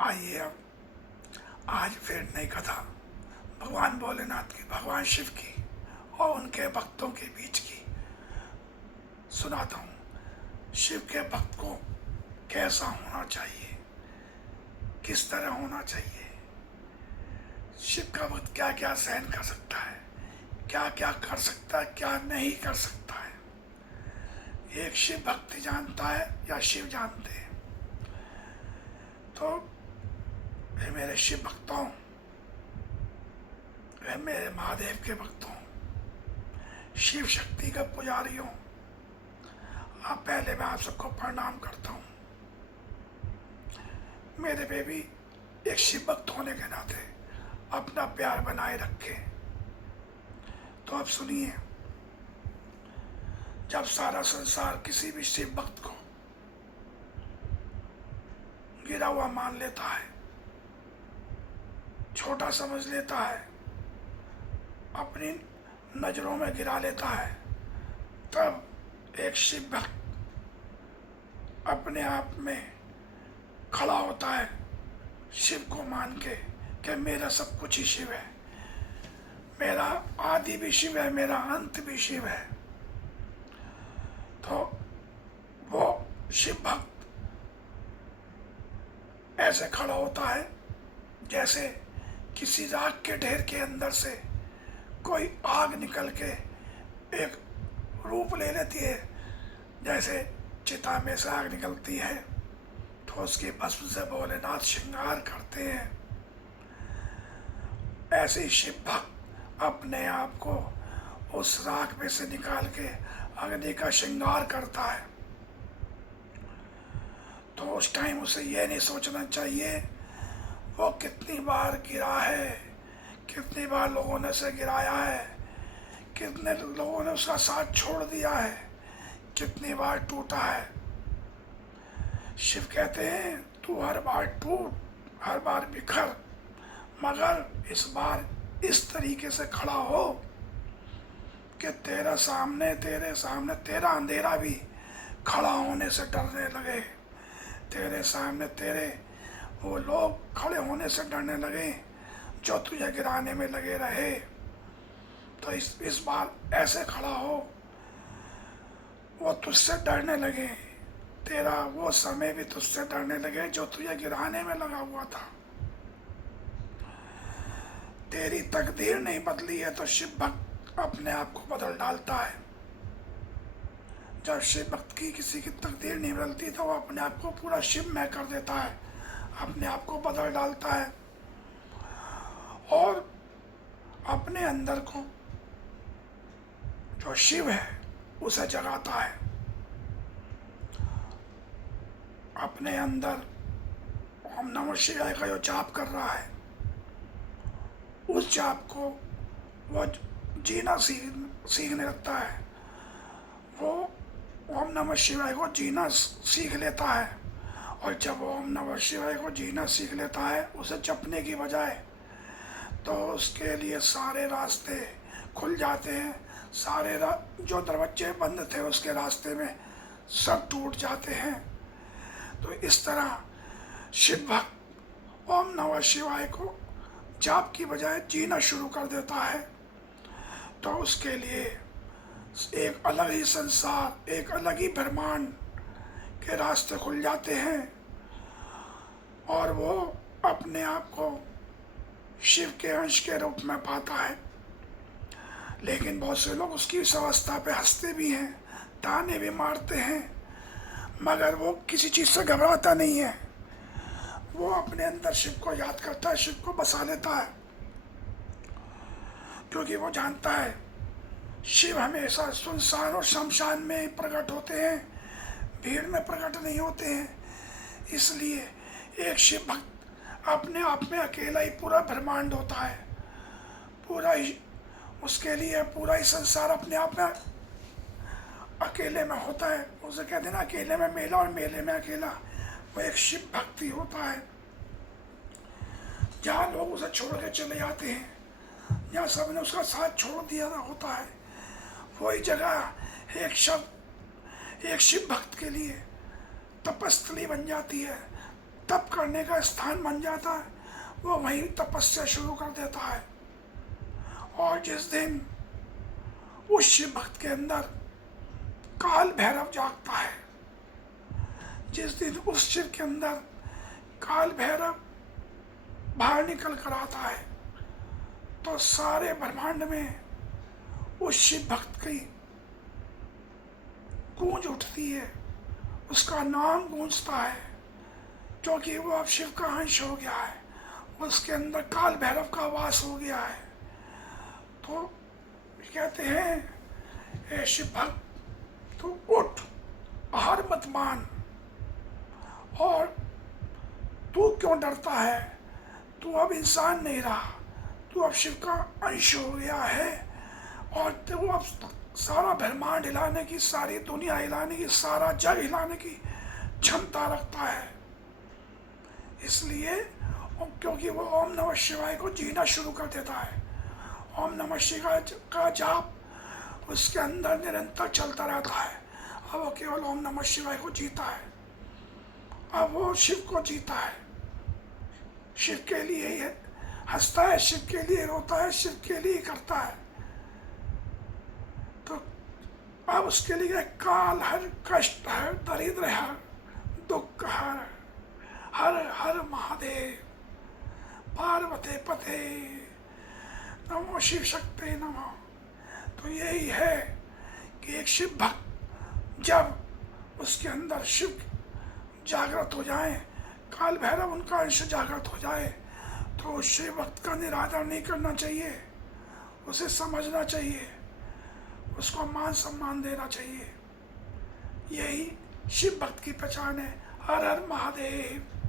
आइए अब आज फिर नई कथा भगवान भोलेनाथ की, भगवान शिव की और उनके भक्तों के बीच की सुनाता हूँ। शिव के भक्त को कैसा होना चाहिए, किस तरह होना चाहिए, शिव का भक्त क्या क्या सहन कर सकता है, क्या क्या कर सकता है, क्या नहीं कर सकता है। एक शिव भक्ति जानता है या शिव जानते हैं। तो वे मेरे शिव भक्तों, वे मेरे महादेव के भक्तों, शिव शक्ति के पुजारियों, अब पहले मैं आप सबको प्रणाम करता हूँ। मेरे पे भी एक शिव भक्त होने के नाते अपना प्यार बनाए रखे। तो अब सुनिए, जब सारा संसार किसी भी शिव भक्त को गिरा हुआ मान लेता है, छोटा समझ लेता है, अपनी नजरों में गिरा लेता है, तब एक शिव भक्त अपने आप में खड़ा होता है, शिव को मान के कि मेरा सब कुछ ही शिव है, मेरा आदि भी शिव है, मेरा अंत भी शिव है। तो वो शिव भक्त ऐसे खड़ा होता है जैसे किसी राख के ढेर के अंदर से कोई आग निकल के एक रूप ले लेती है। जैसे चिता में से आग निकलती है तो उसकी भस्म से भोलेनाथ श्रृंगार करते हैं, ऐसे ही शिव भक्त अपने आप को उस राख में से निकाल के अग्नि का श्रृंगार करता है। तो उस टाइम उसे ये नहीं सोचना चाहिए वो कितनी बार गिरा है, कितनी बार लोगों ने उसे गिराया है, कितने लोगों ने उसका साथ छोड़ दिया है, कितनी बार टूटा है। शिव कहते हैं तू हर बार टूट, हर बार बिखर, मगर इस बार इस तरीके से खड़ा हो कि तेरे सामने तेरा अंधेरा भी खड़ा होने से डरने लगे, तेरे सामने तेरे वो लोग खड़े होने से डरने लगे जो तुझे गिराने में लगे रहे। तो इस बार ऐसे खड़ा हो वो तुझसे डरने लगे, तेरा वो समय भी तुझसे डरने लगे जो तुझे गिराने में लगा हुआ था। तेरी तकदीर नहीं बदली है तो शिव भक्त अपने आप को बदल डालता है। जब शिव भक्त की किसी की तकदीर नहीं बदलती तो वो अपने आप को पूरा शिवमय कर देता है, अपने आप को बदल डालता है और अपने अंदर को जो शिव है उसे जगाता है। अपने अंदर ओम नमः शिवाय का जो जाप कर रहा है, उस जाप को वो जीना सीखने लगता है। वो ओम नमः शिवाय को जीना सीख लेता है और जब ओम नमः शिवाय को जीना सीख लेता है उसे जपने की बजाय, तो उसके लिए सारे रास्ते खुल जाते हैं, सारे जो दरवाजे बंद थे उसके रास्ते में सब टूट जाते हैं। तो इस तरह शिव भक्त ओम नमः शिवाय को जाप की बजाय जीना शुरू कर देता है। तो उसके लिए एक अलग ही संसार, एक अलग ही ब्रह्मांड के रास्ते खुल जाते हैं और वो अपने आप को शिव के अंश के रूप में पाता है। लेकिन बहुत से लोग उसकी इस अवस्था पे हंसते भी हैं, ताने भी मारते हैं, मगर वो किसी चीज़ से घबराता नहीं है। वो अपने अंदर शिव को याद करता है, शिव को बसा लेता है, क्योंकि वो जानता है शिव हमेशा सुनसान और शमशान में प्रकट होते हैं, भीड़ में प्रकट नहीं होते हैं। इसलिए एक शिव भक्त अपने आप में अकेला ही पूरा ब्रह्मांड होता है, पूरा ही उसके लिए पूरा ही संसार अपने आप में अकेले में होता है। उसे कहते हैं ना, अकेले में मेला और मेले में अकेला। वो एक शिव भक्ति होता है। जहाँ लोग उसे छोड़ के चले जाते हैं, जहाँ सबने उसका साथ छोड़ दिया होता है, वही जगह एक शिव भक्त के लिए तपस्थली बन जाती है, तप करने का स्थान बन जाता है, वो वहीं तपस्या शुरू कर देता है। और जिस दिन उस शिव भक्त के अंदर काल भैरव जागता है, जिस दिन उस शिव के अंदर काल भैरव बाहर निकल कर आता है, तो सारे ब्रह्मांड में उस शिव भक्त की गूंज उठती है, उसका नाम गूंजता है, क्योंकि वो अब शिव का अंश हो गया है, उसके अंदर काल भैरव का वास हो गया है। तो कहते हैं, ए शिव भक्त, तू उठ, हार मत मान। और तू क्यों डरता है? तू अब इंसान नहीं रहा, तू अब शिव का अंश हो गया है, और तू अब सारा ब्रह्मांड हिलाने की, सारी दुनिया हिलाने की, सारा जग हिलाने की क्षमता रखता है। इसलिए क्योंकि वो ओम नमः शिवाय को जीना शुरू कर देता है। ओम नमः शिवाय का जाप उसके अंदर निरंतर चलता रहता है। अब वो केवल ओम नमः शिवाय को जीता है, अब वो शिव को जीता है, शिव के लिए ही हंसता है, शिव के लिए रोता है, शिव के लिए करता है। तो अब उसके लिए काल हर, कष्ट हर, दरिद्र हर, दुख हर, हर हर महादेव, पार्वती पते, नमो शिव शक्ति नमो। तो यही है कि एक शिव भक्त जब उसके अंदर शिव जागृत हो जाए, काल भैरव उनका अंश जागृत हो जाए, तो उस शिव भक्त का निरादर नहीं करना चाहिए, उसे समझना चाहिए, उसको मान सम्मान देना चाहिए। यही शिव भक्त की पहचान है। हर हर महादेव।